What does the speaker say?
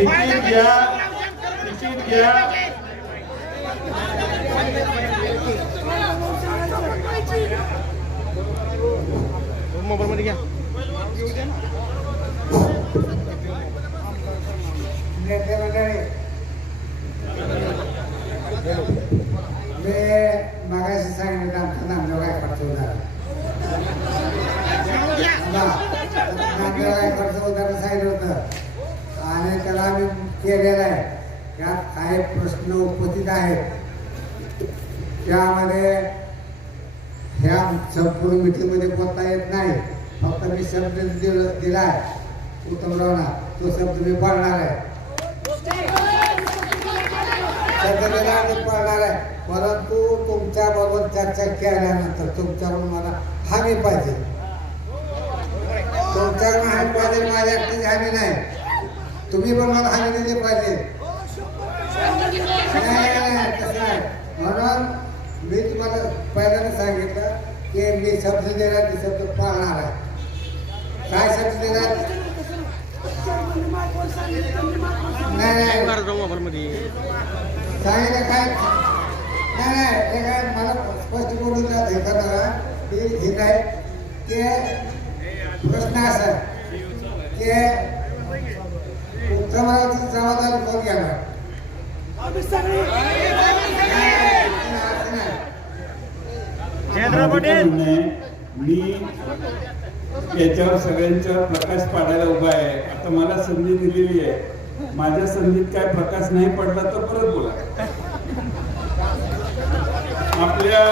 Ticket घ्या ticket घ्या mobile मध्ये घ्या नेते मंडळी मी मागाशी सांगितलं आमचं नामदेव गायकवाडचं उदाहरण नामदेव गायकवाडचं उदाहरण सांगितलं होतं केलेला आहे त्यात काही प्रश्न उपस्थित आहेत. त्यामध्ये ह्या संपूर्ण मिटिंगमध्ये बोलता येत नाही. फक्त मी शब्द दिल दिला आहे उत्तमरावना तो शब्द मी पाळणार आहे. पाळणार आहे. परंतु तुमच्याबरोबर चर्चा केल्यानंतर तुमच्याकडून मला हमी पाहिजे. तुमच्याकडून हमी पाहिजे माझ्या हमी नाही. तुम्ही पण मला दिली पाहिजे. नाही. म्हणून मी तुम्हाला पहिल्यांदा सांगितलं की मी शब्द दिला ते शब्द पाळणार आहे. काय शब्द दिला नाही सांगितलं काय? नाही नाही हे काय मला स्पष्ट बोलून द्या हे करणारा की हे काय? की प्रश्न असा की उत्तमाची जबाबदारी कोण जयेंद्र पाटील आहे, मी याच्यावर सगळ्यांच्यावर प्रकाश पाडायला उभा आहे. आता मला संधी दिलेली आहे. माझ्या संधीत काय प्रकाश नाही पडला तर परत बोला. आपल्या